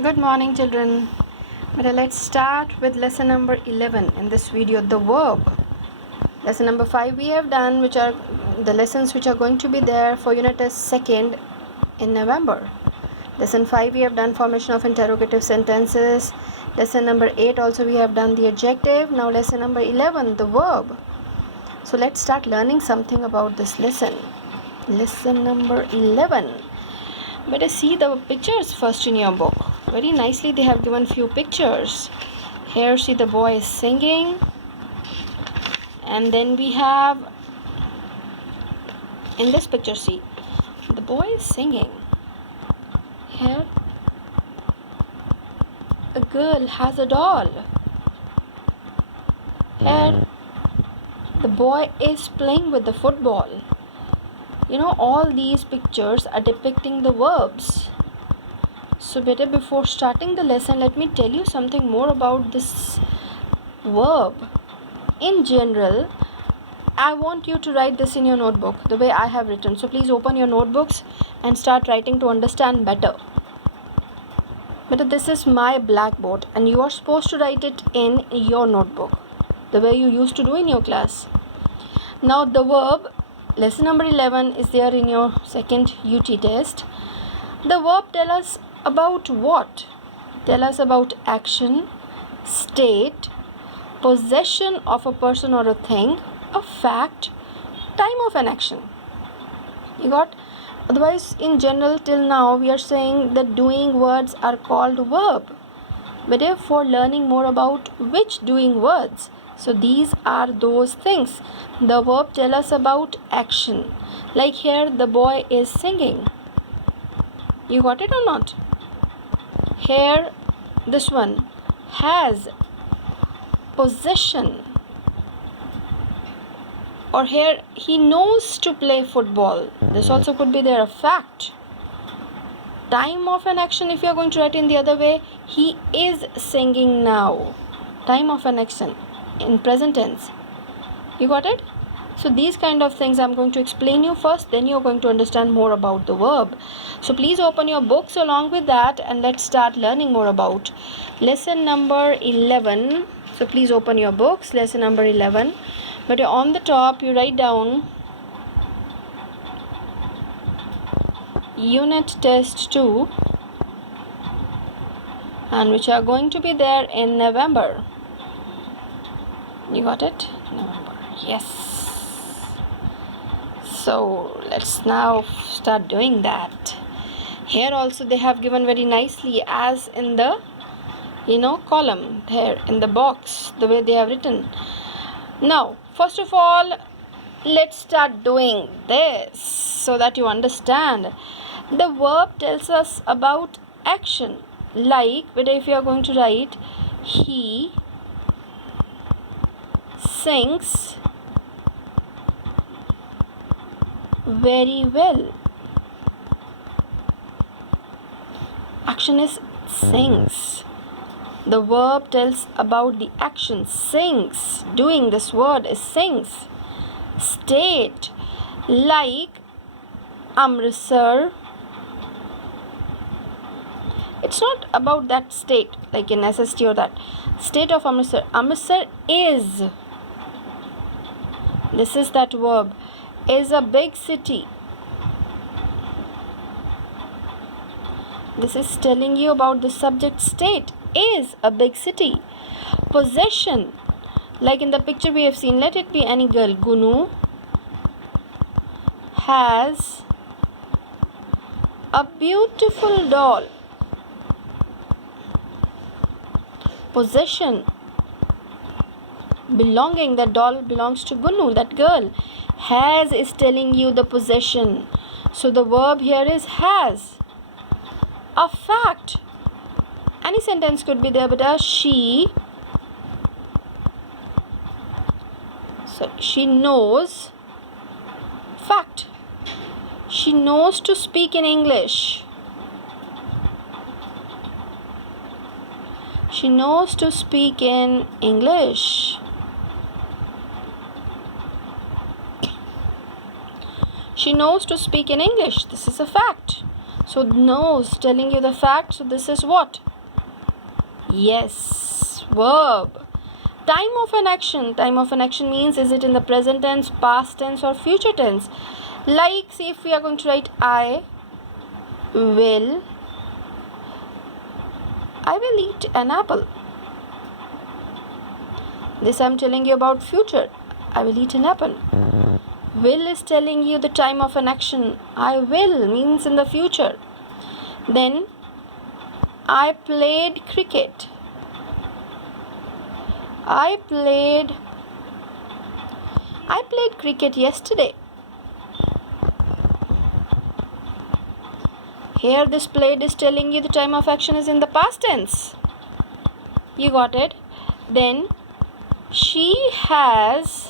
Good morning, children. Let's start with lesson number 11 in this video, the verb. Lesson number 5 we have done, which are the lessons which are going to be there for unit test 2nd in November. Lesson 5 we have done formation of interrogative sentences. Lesson number 8 also we have done the adjective. Now lesson number 11, the verb. So let's start learning something about this lesson. Lesson number 11. Better see the pictures first in your book. Very nicely they have given few pictures. Here see the boy is singing, and then we have in this picture, see the boy is singing. Here a girl has a doll. Here the boy is playing with the football. All these pictures are depicting the verbs. So better before starting the lesson, let me tell you something more about this verb. In general, I want you to write this in your notebook the way I have written. So please open your notebooks and start writing to understand better. But this is my blackboard and you are supposed to write it in your notebook the way you used to do in your class. Now the verb, lesson number 11 is there in your second UT test. The verb tell us about what? Tell us about action, state, possession of a person or a thing, a fact, time of an action. You got? Otherwise, in general, till now, we are saying that doing words are called verb. But if for learning more about which doing words, so these are those things. The verb tell us about action. Like here, the boy is singing. You got it or not? Here, this one has possession. Or here, he knows to play football. This also could be there, a fact. Time of an action, if you are going to write in the other way, he is singing now. Time of an action in present tense. You got it? So these kind of things I'm going to explain you first, then you're going to understand more about the verb. So please open your books along with that and let's start learning more about lesson number 11. So please open your books, lesson number 11. But on the top you write down unit test 2 and which are going to be there in November. You got it? November. Yes. So let's now start doing that. Here also they have given very nicely as in the column there in the box, the way they have written. Now first of all, let's start doing this so that you understand. The verb tells us about action. Like if you are going to write, he sings very well. Action is sings. The verb tells about the action, sings. Doing this word is sings. State, like Amritsar. It's not about that state like in SST or that. State of Amritsar. Amritsar is. This is that verb. Is a big city. This is telling you about the subject state. Is a big city. Possession, like in the picture we have seen, let it be any girl. Gunu has a beautiful doll. Possession, belonging, that doll belongs to Gunu, that girl. Has is telling you the possession. So the verb here is has. A fact. Any sentence could be there, but she knows. Fact. She knows to speak in English. She knows to speak in English. She knows to speak in English. This is a fact. So nose telling you the fact. So this is what? Yes, verb. Time of an action. Time of an action means, is it in the present tense, past tense, or future tense? Like, say if we are going to write I will eat an apple. This I am telling you about future. I will eat an apple. Will is telling you the time of an action. I will means in the future. Then I played cricket. I played cricket yesterday. Here this played is telling you the time of action is in the past tense. You got it? Then she has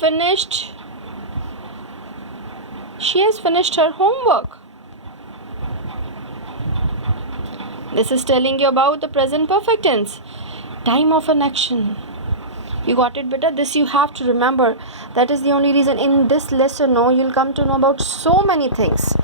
finished her homework. This is telling you about the present perfect tense. Time of an action. You got it, beta? This you have to remember. That is the only reason in this lesson, you'll come to know about so many things.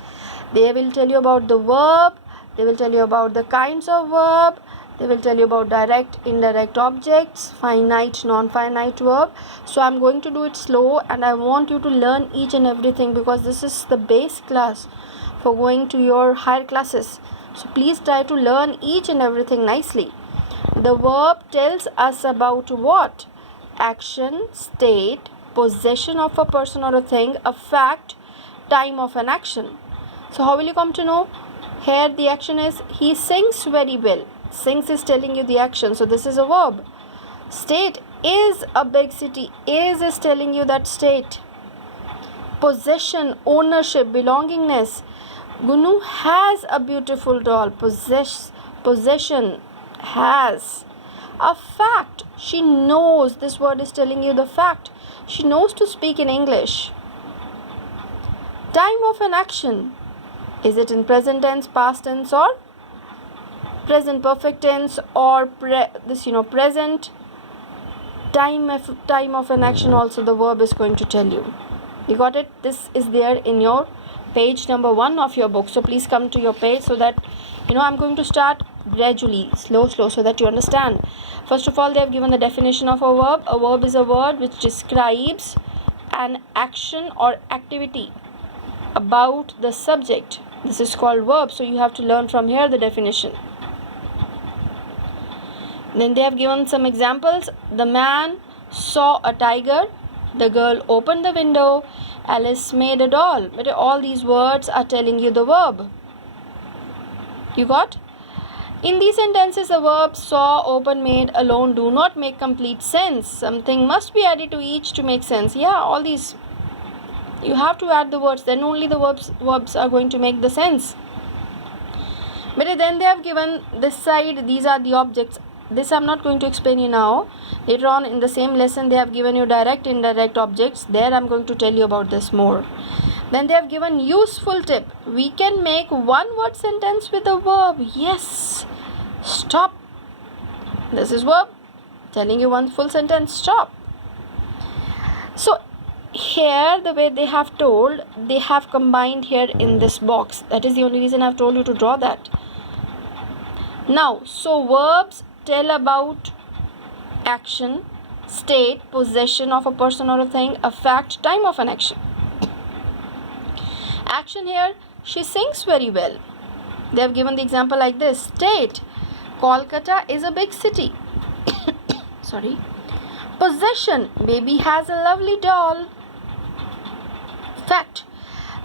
They will tell you about the verb. They will tell you about the kinds of verb. They will tell you about direct, indirect objects, finite, non-finite verb. So I'm going to do it slow, and I want you to learn each and everything, because this is the base class for going to your higher classes. So please try to learn each and everything nicely. The verb tells us about what? Action, state, possession of a person or a thing, a fact, time of an action. So how will you come to know? Here the action is, he sings very well. Sings is telling you the action, so this is a verb. State is a big city. Is telling you that state. Possession, ownership, belongingness. Gunu has a beautiful doll. Possession, has. A fact, she knows. This word is telling you the fact. She knows to speak in English. Time of an action. Is it in present tense, past tense, or present perfect tense, or present? Time of an action also the verb is going to tell you. You got it? This is there in your page number 1 of your book. So please come to your page, so that I'm going to start gradually, slow, so that you understand. First of all, they have given the definition of a verb. A verb is a word which describes an action or activity about the subject. This is called verb. So you have to learn from here the definition. Then they have given some examples. The man saw a tiger. The girl opened the window. Alice made a doll. But all these words are telling you the verb. You got? In these sentences, the verbs saw, open, made, alone do not make complete sense. Something must be added to each to make sense. Yeah, all these. You have to add the words. Then only the verbs are going to make the sense. But then they have given this side. These are the objects. This I'm not going to explain you now. Later on in the same lesson, they have given you direct, indirect objects. There I'm going to tell you about this more. Then they have given useful tip. We can make one word sentence with a verb. Yes. Stop. This is verb. Telling you one full sentence. Stop. So here the way they have told, they have combined here in this box. That is the only reason I've told you to draw that. Now, so verbs tell about action, state, possession of a person or a thing, a fact, time of an action. Action here, she sings very well. They have given the example like this. State, Kolkata is a big city. Sorry. Possession, baby has a lovely doll. Fact,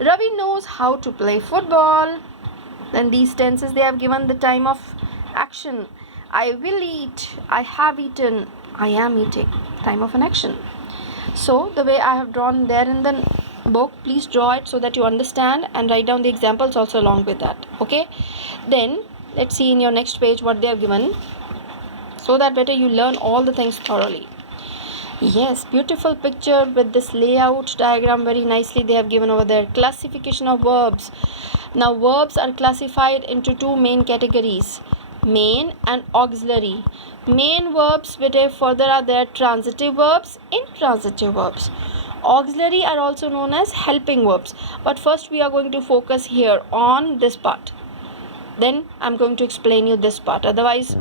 Ravi knows how to play football. Then these tenses they have given the time of action. I will eat, I have eaten, I am eating. Time of an action. So the way I have drawn there in the book, please draw it so that you understand, and write down the examples also along with that. Okay. Then let's see in your next page what they have given, so that better you learn all the things thoroughly. Yes, beautiful picture with this layout diagram very nicely they have given over there. Classification of verbs. Now verbs are classified into two main categories, main and auxiliary. Main verbs, beta, further are there transitive verbs, intransitive verbs. Auxiliary are also known as helping verbs, but first we are going to focus here on this part. Then I'm going to explain you this part. Otherwise,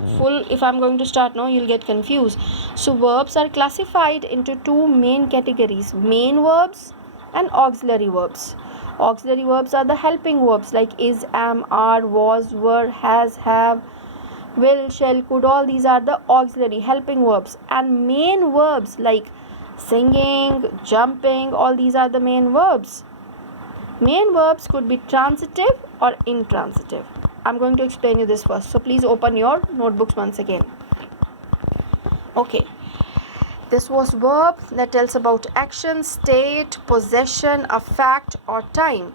if I'm going to start now, you'll get confused. So verbs are classified into two main categories: main verbs and auxiliary verbs. Auxiliary verbs are the helping verbs like is, am, are, was, were, has, have, will, shall, could. All these are the auxiliary helping verbs. And main verbs like singing, jumping, all these are the main verbs. Main verbs could be transitive or intransitive. I'm going to explain you this first. So please open your notebooks once again. Okay. This was verb that tells about action, state, possession, a fact or time.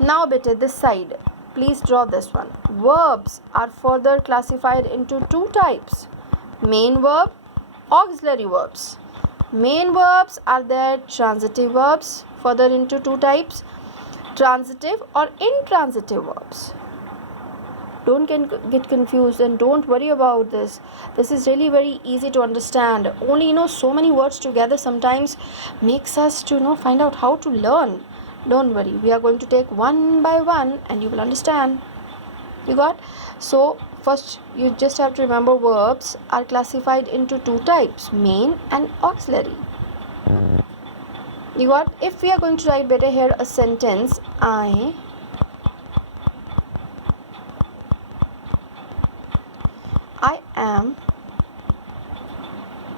Now beta, this side. Please draw this one. Verbs are further classified into two types: main verb, auxiliary verbs. Main verbs are their transitive verbs, further into two types: transitive or intransitive verbs. Don't get confused and don't worry about this. This is really very easy to understand. Only so many words together sometimes makes us to find out how to learn. Don't worry, we are going to take one by one and you will understand. You got? So first you just have to remember verbs are classified into two types: main and auxiliary. You got? If we are going to write better here a sentence, I am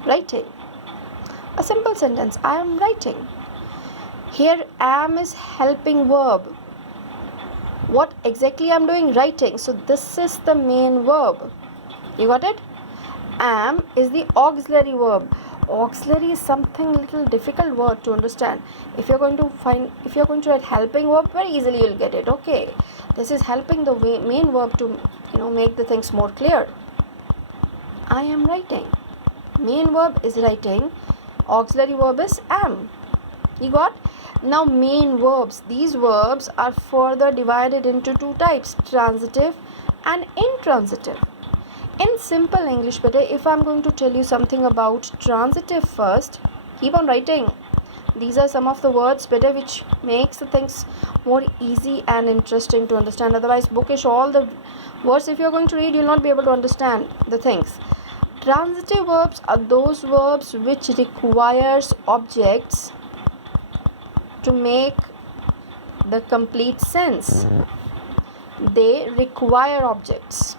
writing. A simple sentence, I am writing. Here am is helping verb. What exactly I am doing? Writing. So this is the main verb. You got it? Am is the auxiliary verb. Auxiliary is something little difficult word to understand. If you're going to write helping verb, very easily you'll get it. Okay, this is helping the main verb to make the things more clear. I am writing. Main verb is writing. Auxiliary verb is am. You got? Now main verbs. These verbs are further divided into two types: transitive and intransitive. In simple English, better, if I'm going to tell you something about transitive first, keep on writing. These are some of the words better which makes the things more easy and interesting to understand. Otherwise, bookish all the words if you're going to read, you'll not be able to understand the things. Transitive verbs are those verbs which requires objects to make the complete sense. They require objects.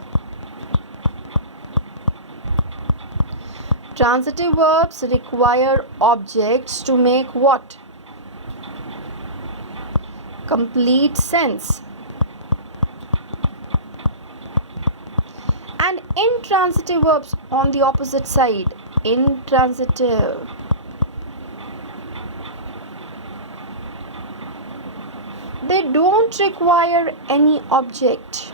Transitive verbs require objects to make what? Complete sense. And intransitive verbs on the opposite side. Intransitive. They don't require any object.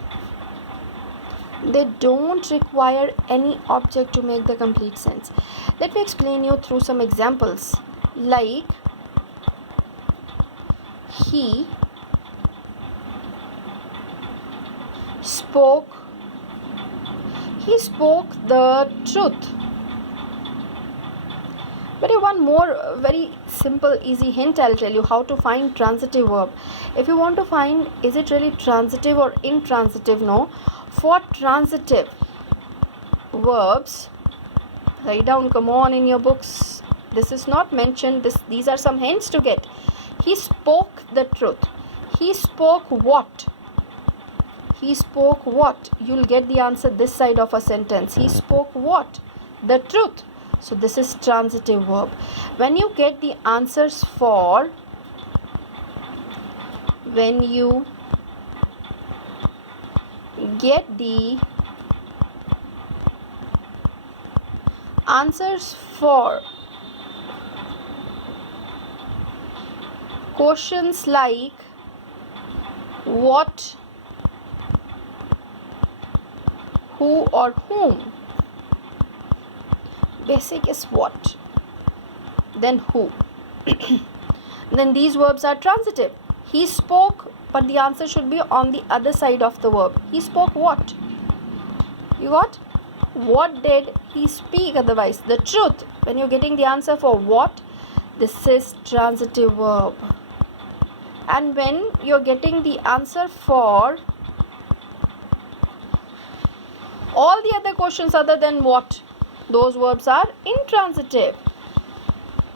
They don't require any object to make the complete sense. Let me explain you through some examples. Like, he spoke the truth. But one more very simple easy hint I'll tell you how to find transitive verb. If you want to find is it really transitive or intransitive, no. For transitive verbs, write down, come on, in your books. This is not mentioned. These are some hints to get. He spoke the truth. He spoke what? He spoke what? You'll get the answer this side of a sentence. He spoke what? The truth. So this is transitive verb. When you get the answers for questions like what, who or whom. Basic is what, then who. Then these verbs are transitive. He spoke, but the answer should be on the other side of the verb. He spoke what? You got? What did he speak? Otherwise, the truth. When you're getting the answer for what, This is transitive verb. And when you're getting the answer for all the other questions other than what, those verbs are intransitive.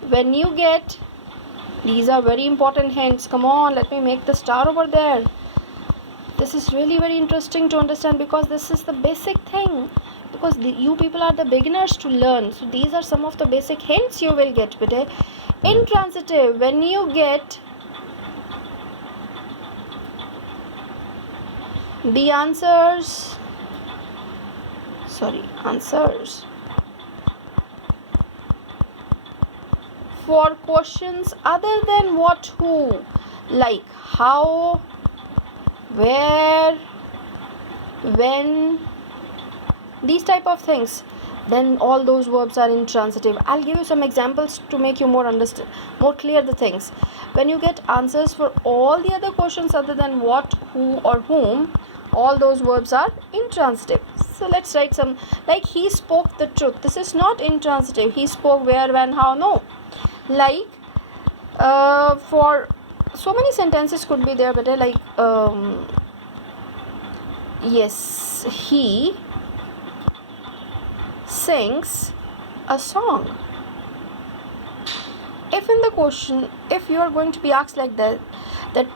When you get, these are very important hints. Come on, let me make the star over there. This is really very interesting to understand because this is the basic thing. Because you people are the beginners to learn. So these are some of the basic hints you will get today. Intransitive, when you get the answers for questions other than what, who, like how, where, when, these type of things, then all those verbs are intransitive. I'll give you some examples to make you more clear the things. When you get answers for all the other questions other than what, who or whom, all those verbs are intransitive. So let's write some, like he spoke the truth. This is not intransitive. He spoke where, when, how, no. Like for so many sentences could be there, but like yes, he sings a song. If in the question, if you are going to be asked like that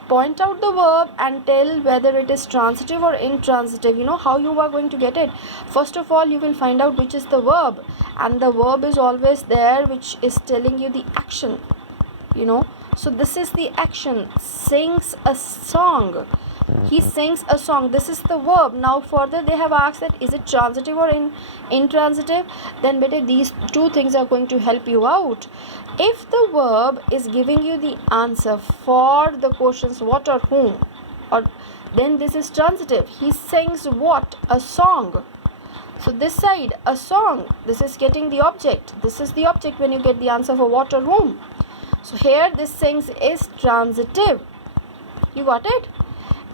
point out the verb and tell whether it is transitive or intransitive, you know how you are going to get it. First of all, you will find out which is the verb, and the verb is always there which is telling you the action, you know. So this is the action, sings a song. He sings a song. This is the verb. Now further they have asked that is it transitive or intransitive. Then better these two things are going to help you out. If the verb is giving you the answer for the questions what or whom, or then this is transitive. He sings what? A song. So this side, a song. This is getting the object. This is the object when you get the answer for what or whom. So here this sings is transitive. You got it?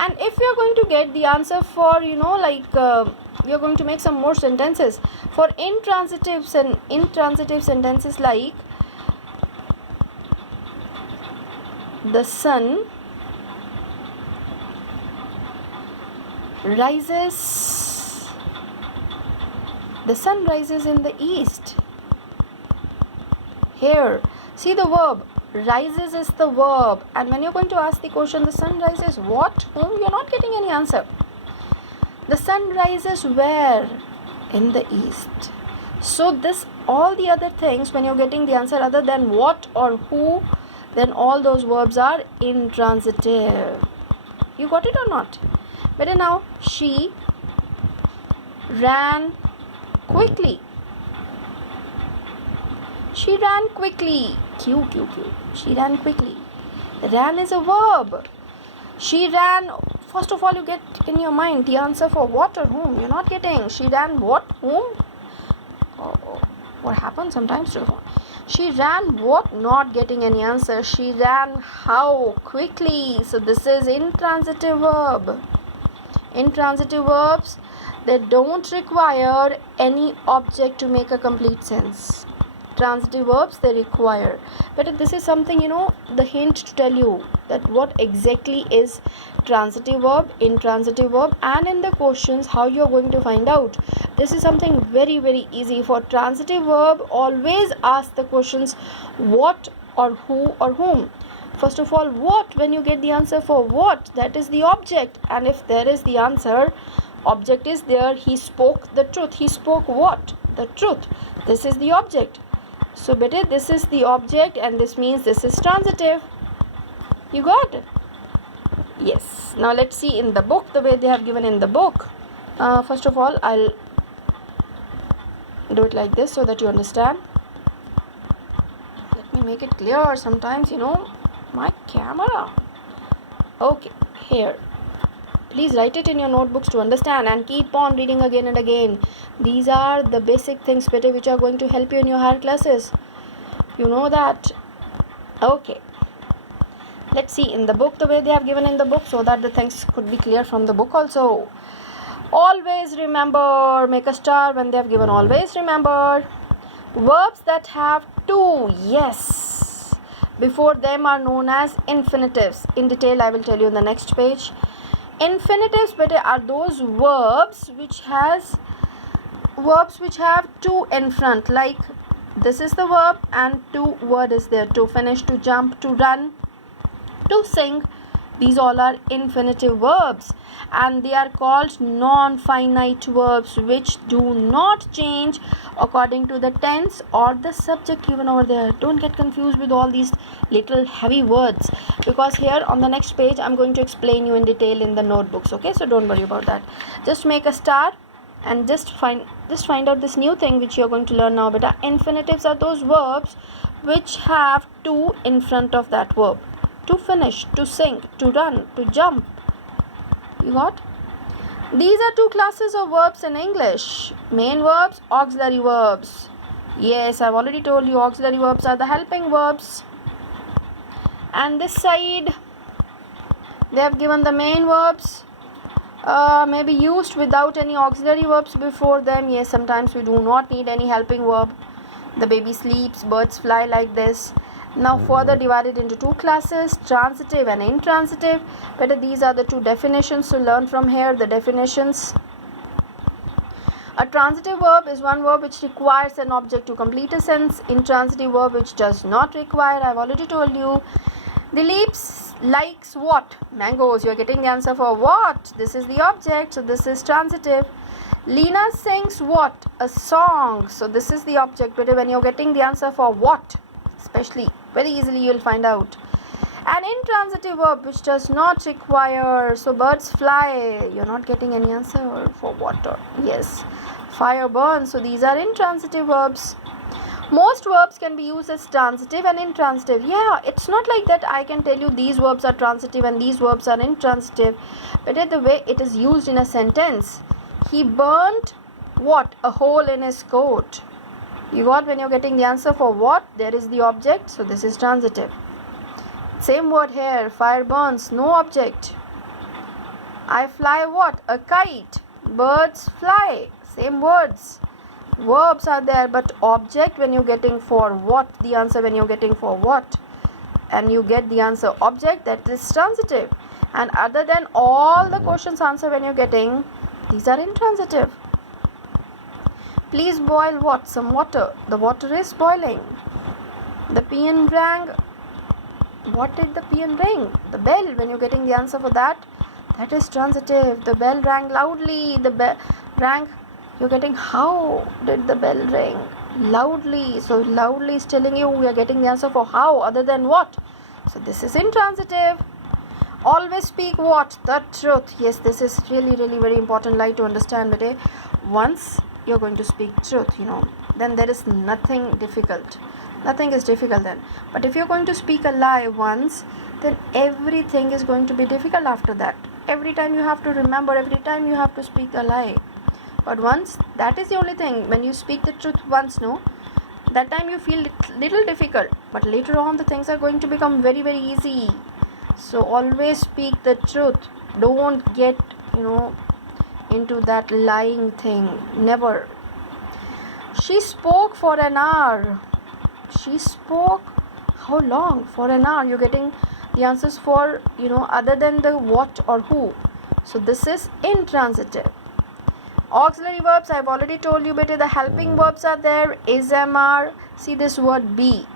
And if you are going to get the answer for, you know, like we are going to make some more sentences for intransitive sentences, like the sun rises. The sun rises in the east. Here, see the verb. Rises is the verb, and when you're going to ask the question, the sun rises what, whom, you're not getting any answer. The sun rises where? In the east. So this, all the other things, when you're getting the answer other than what or who, then all those verbs are intransitive. You got it or not? Better now. She ran quickly. She ran quickly. Q. She ran quickly. Ran is a verb. She ran. First of all, you get in your mind the answer for what or whom. You're not getting. She ran what? Whom? Oh, what happens sometimes to the phone? She ran what? Not getting any answer. She ran how? Quickly. So this is intransitive verb. Intransitive verbs, they don't require any object to make a complete sense. Transitive verbs, they require. But this is something, you know, the hint to tell you that what exactly is transitive verb, intransitive verb, and in the questions how you are going to find out. This is something very, very easy. For transitive verb, always ask the questions what or who or whom. First of all, what, when you get the answer for what, that is the object, and if there is the answer, object is there. He spoke the truth. He spoke what? The truth. This is the object. So better, this is the object, and this means this is transitive. You got it? Yes. Now let's see in the book, the way they have given in the book. First of all, I'll do it like this so that you understand. Let me make it clear. Sometimes, you know, my camera. Okay, here. Please write it in your notebooks to understand, and keep on reading again and again. These are the basic things, better, which are going to help you in your higher classes. You know that. Okay. Let's see in the book, the way they have given in the book, so that the things could be clear from the book also. Always remember, make a star when they have given always remember. Verbs that have to, yes. before them are known as infinitives. In detail, I will tell you in the next page. Infinitives are those verbs which have to in front, like this is the verb and to word is there: to finish, to jump, to run, to sing. These all are infinitive verbs, and they are called non-finite verbs which do not change according to the tense or the subject given over there. Don't get confused with all these little heavy words, because here on the next page I'm going to explain you in detail in the notebooks. Okay, so don't worry about that. Just make a star and just find out this new thing which you're going to learn now. Beta, infinitives are those verbs which have to in front of that verb: to finish, to sing, to run, to jump. You got? These are two classes of verbs in English: main verbs, auxiliary verbs. Yes, I've already told you auxiliary verbs are the helping verbs. And this side they have given the main verbs, may be used without any auxiliary verbs before them. Yes, sometimes we do not need any helping verb. The baby sleeps, birds fly, like this. Now further divided into two classes: transitive and intransitive. But these are the two definitions to learn from here. The definitions: a transitive verb is one verb which requires an object to complete a sentence. Intransitive verb which does not require. I've already told you. Dileep likes what? Mangoes. You're getting the answer for what? This is the object, so this is transitive. Lena sings what? A song. So this is the object. But when you're getting the answer for what, especially, very easily you'll find out. An intransitive verb which does not require. So birds fly. You're not getting any answer for water. Yes. Fire burns. So these are intransitive verbs. Most verbs can be used as transitive and intransitive. Yeah, it's not like that I can tell you these verbs are transitive and these verbs are intransitive, but the way it is used in a sentence. He burnt what? A hole in his coat. You got? When you're getting the answer for what, there is the object, so this is transitive. Same word here: fire burns, no object. I fly what? A kite. Birds fly. Same words. Verbs are there, but object when you're getting for what, the answer when you're getting for what, and you get the answer object, that is transitive. And other than all the questions answer when you're getting, these are intransitive. Please boil what? Some water. The water is boiling. The paean rang. What did the paean ring? The bell. When you're getting the answer for that, that is transitive. The bell rang loudly. The bell rang. You're getting, how did the bell ring? Loudly. So loudly is telling you we are getting the answer for how, other than what. So this is intransitive. Always speak what? The truth. Yes, this is really very important lie to understand. But once you're going to speak truth, then there is nothing difficult. Nothing is difficult then. But if you're going to speak a lie once, then everything is going to be difficult after that. Every time you have to remember, every time you have to speak a lie. But once, that is the only thing. When you speak the truth once, that time you feel little difficult. But later on, the things are going to become very easy. So always speak the truth. Don't get, into that lying thing. Never. She spoke for an hour. She spoke how long? For an hour. You're getting the answers for, other than the what or who. So this is intransitive. Auxiliary verbs, I've already told you, but the helping verbs are there: is, am, are. See this word be.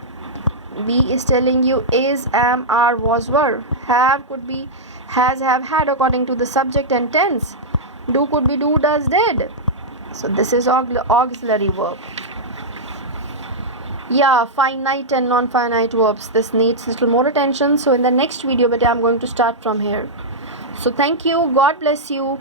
Be is telling you is, am, are, was, were. Have could be has, have, had according to the subject and tense. Do could be do, does, did. So this is auxiliary verb. Yeah, finite and non-finite verbs. This needs little more attention. So in the next video, but I'm going to start from here. So thank you. God bless you.